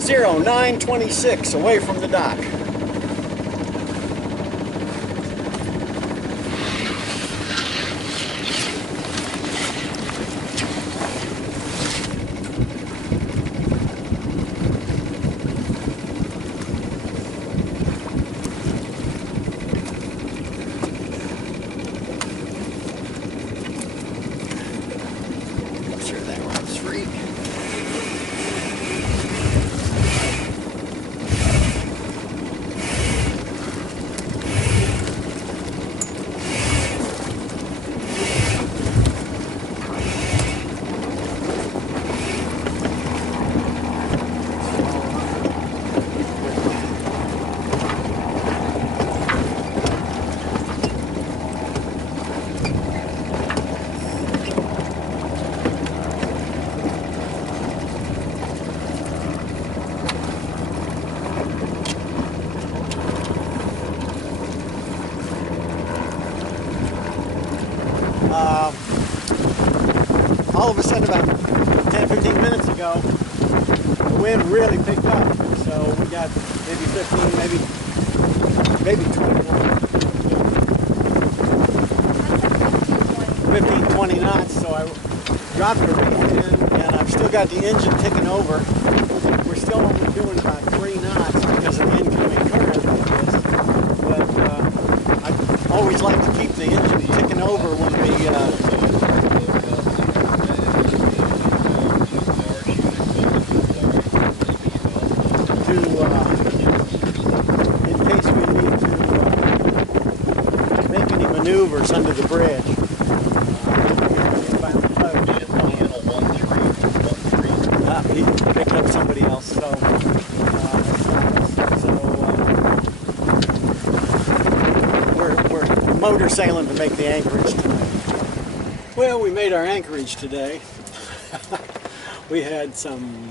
0926 away from the dock. Sure that one's free. All of a sudden, about 10-15 minutes ago, the wind really picked up. So we got maybe 15, maybe 15, 20 knots. So I dropped the reef in, and I've still got the engine ticking over. We're still only doing about 3 knots because of the incoming current like this. But I always like to keep the engine ticking over when we in case we need to make any maneuvers under the bridge. He picked up somebody else, so we're motor sailing to make the anchorage tonight. Well, we made our anchorage today. We had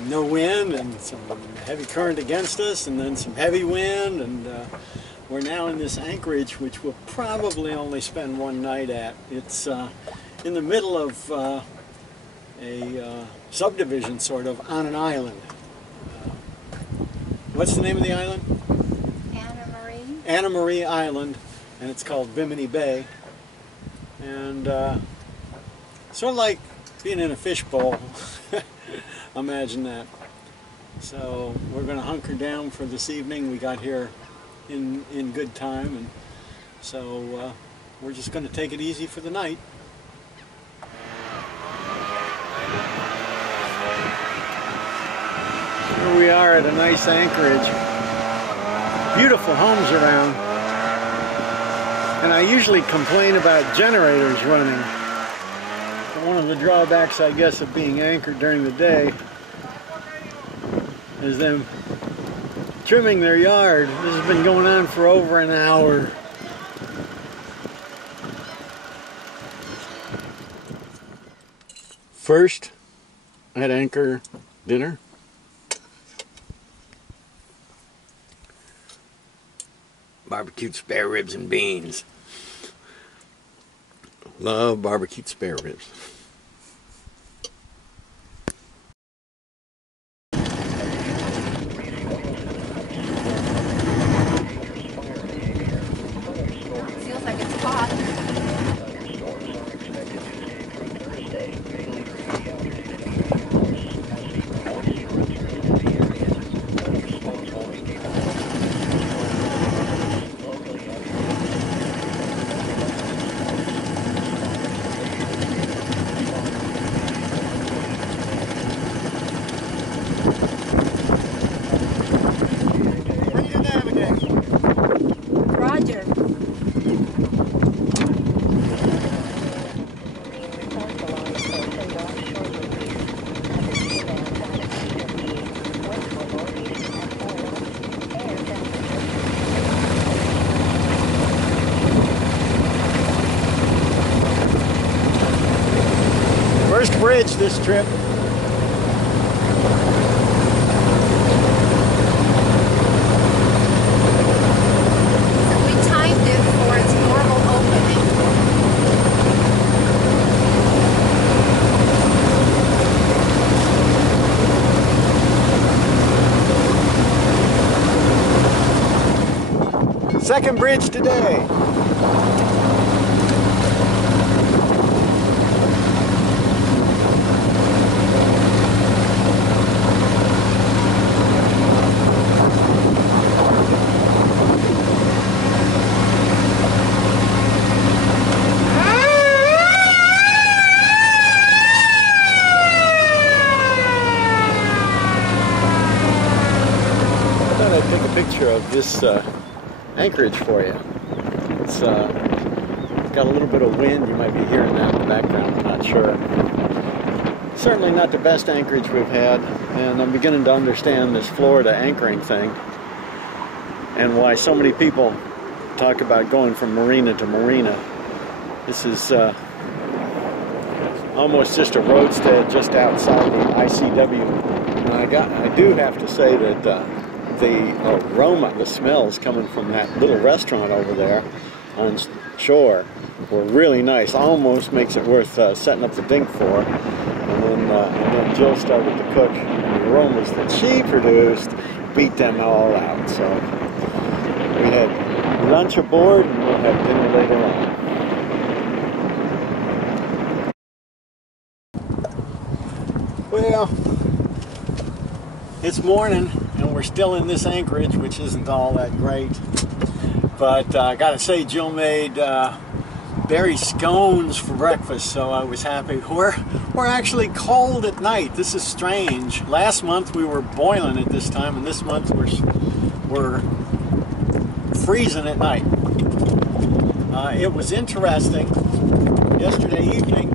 no wind and some heavy current against us, and then some heavy wind, and we're now in this anchorage, which we'll probably only spend one night at. It's in the middle of a subdivision, sort of, on an island. What's the name of the island? Anna Marie. Anna Marie Island, and it's called Bimini Bay. And sort of like being in a fishbowl. Imagine that. So we're going to hunker down for this evening. We got here in good time, and so we're just going to take it easy for the night. Here we are at a nice anchorage. Beautiful homes around. And I usually complain about generators running. But one of the drawbacks, I guess, of being anchored during the day is them trimming their yard. This has been going on for over an hour. First, at anchor dinner. Barbecued spare ribs and beans. Love barbecued spare ribs. Feels like it's hot. Roger. First bridge this trip. We timed it for its normal opening. Second bridge today. Take a picture of this anchorage for you. It's got a little bit of wind. You might be hearing that in the background. I'm not sure. Certainly not the best anchorage we've had, and I'm beginning to understand this Florida anchoring thing and why so many people talk about going from marina to marina. This is almost just a roadstead just outside the ICW. And I do have to say that the aroma, the smells coming from that little restaurant over there on shore were really nice. Almost makes it worth setting up the dink for. And then Jill started to cook, and the aromas that she produced beat them all out. So we had lunch aboard, and we'll have dinner later on. Well, it's morning, and we're still in this anchorage, which isn't all that great. But I gotta say, Jill made berry scones for breakfast, so I was happy. We're actually cold at night. This is strange. Last month we were boiling at this time, and this month we're freezing at night. It was interesting. Yesterday evening,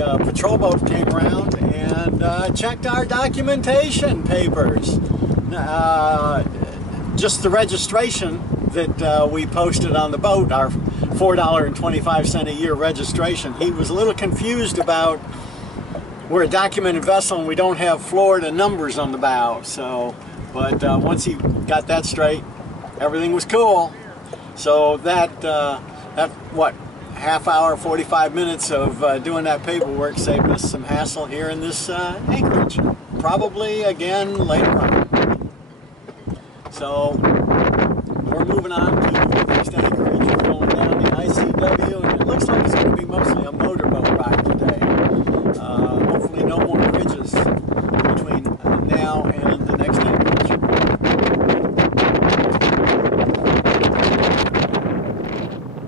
a patrol boat came around and checked our documentation papers. Just the registration that we posted on the boat, our $4.25 a year registration. He was a little confused about we're a documented vessel and we don't have Florida numbers on the bow. So, but once he got that straight, everything was cool. So that what, half hour, 45 minutes of doing that paperwork saved us some hassle here in this anchorage. Probably again later on. So we're moving on to the next anchorage. We're going down the ICW, and it looks like it's going to be mostly a motorboat ride today. Hopefully no more bridges between now and the next anchorage.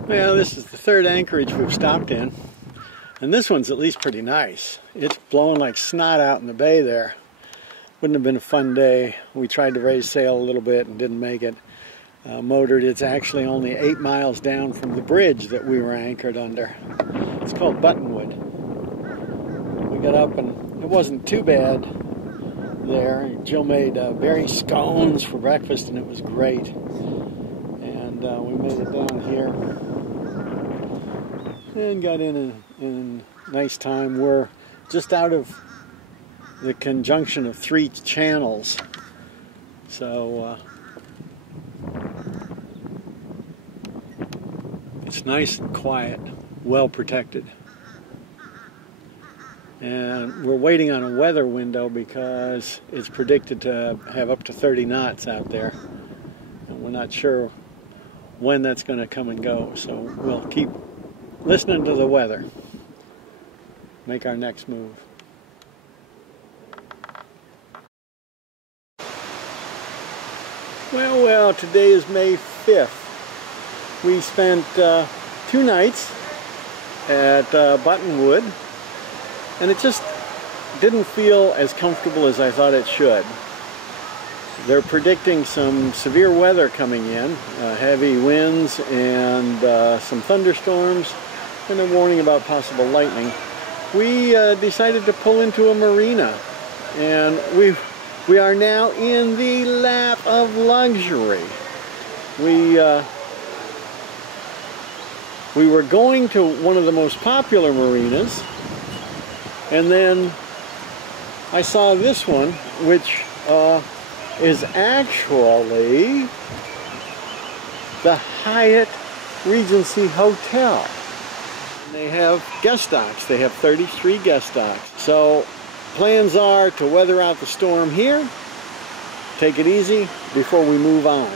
Well, this is the third anchorage we've stopped in, and this one's at least pretty nice. It's blowing like snot out in the bay there. Wouldn't have been a fun day. We tried to raise sail a little bit and didn't make it. Motored. It's actually only 8 miles down from the bridge that we were anchored under. It's called Buttonwood. We got up and it wasn't too bad there. Jill made berry scones for breakfast and it was great. And we made it down here and got in a nice time. We're just out of the conjunction of 3 channels. So it's nice and quiet, well protected. And we're waiting on a weather window because it's predicted to have up to 30 knots out there. And we're not sure when that's going to come and go. So we'll keep listening to the weather. Make our next move. Well, today is May 5th. We spent 2 nights at Buttonwood, and it just didn't feel as comfortable as I thought it should. They're predicting some severe weather coming in, heavy winds and some thunderstorms, and a warning about possible lightning. We decided to pull into a marina, and we are now in the lap of luxury. We were going to one of the most popular marinas, and then I saw this one, which is actually the Hyatt Regency Hotel. And they have guest docks. They have 33 guest docks. So plans are to weather out the storm here, take it easy before we move on.